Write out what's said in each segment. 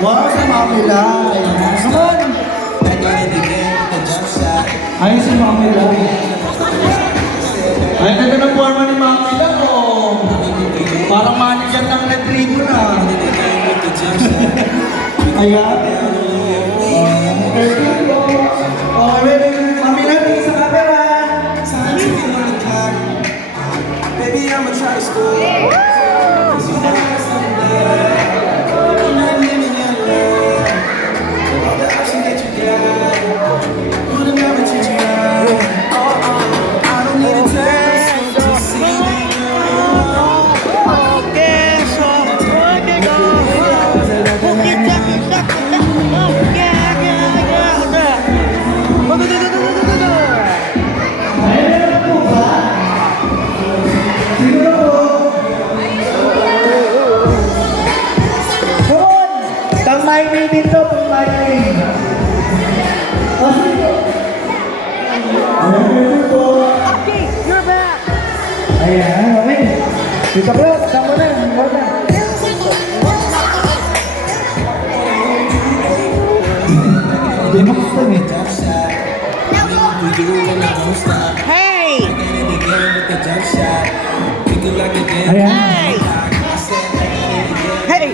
Wow, sa Mamila. Ayan. Come on. Ayun si Mamila. Ay, ganda ng forma ni Mamila, oh. Parang manager ng retriever, ah. Ayan. Oh, ready. Mamila, tingin sa camera. Baby, I'ma try to school. Pang-mining dito, pang-mining. Okay, you're back. Ayan, okay. Dito bro, sama na. Binuksan eh. Hey! Ayan. Hey! Hey!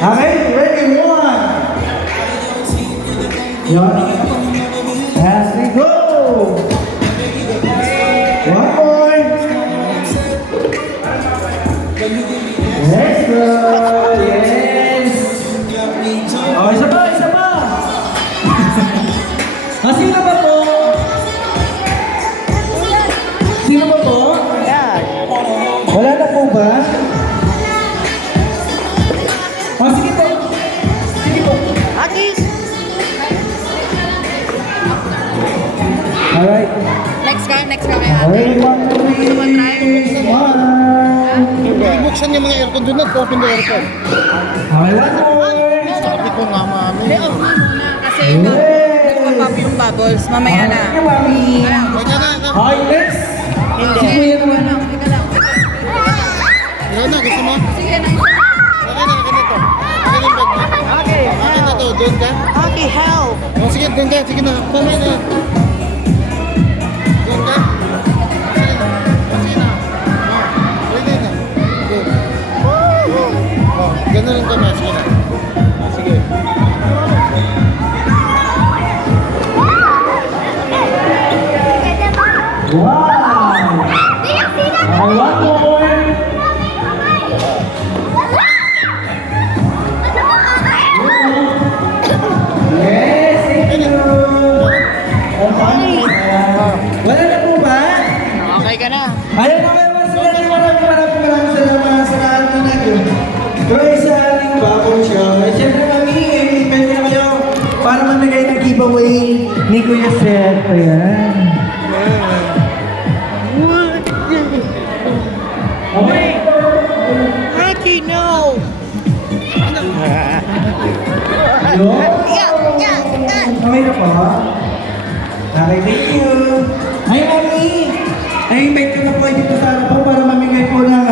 Okay, ready, one. Yan. As we go. One more. Let's go. Yes. Oh, isa pa, isa pa. Sino ba po? Sino ba po? Yeah. Wala na po ba? Oh, sige po. Sige po. Agis! Alright. Next ka kaya. Alright, one, two, three, one. Buksan yung mga aircon doon at open the aircon. Okay, one more. Sabi ko nga mami. Hindi, off mo muna. Kasi nagpapap yung bubbles. Mamaya na. Okay, mami. Kaya na. Okay, next. Hindi. Si Kuya naman. Ikaw na, gusto mo? Sige na. Okay na, ganito. Okay na yung bag mo. Okay, Okay na to, doon ka. Okay, help. O sige, doon ka. Sige na, tama na. Doon ka. Sige na. Sige na. Pwede na. Good. O, gano'n lang kami. Sige na. Sige. Wow. Okay, one more. Yes, thank you. Okay. Wala na po ba? Okay ka na. Ayaw na kayo mas maraming salamat sa lahat na nag-try sa ating bubble show. At syempre kami, i-invite na kayo para mamigay ng giveaway ni Kuya Seth. Ayan. Okay. Rocky, no! Yo. Yeah. Okay na po. Okay, thank you. Ay, mami. Ay, invite ko na po dito sa ano po para mamigay po ng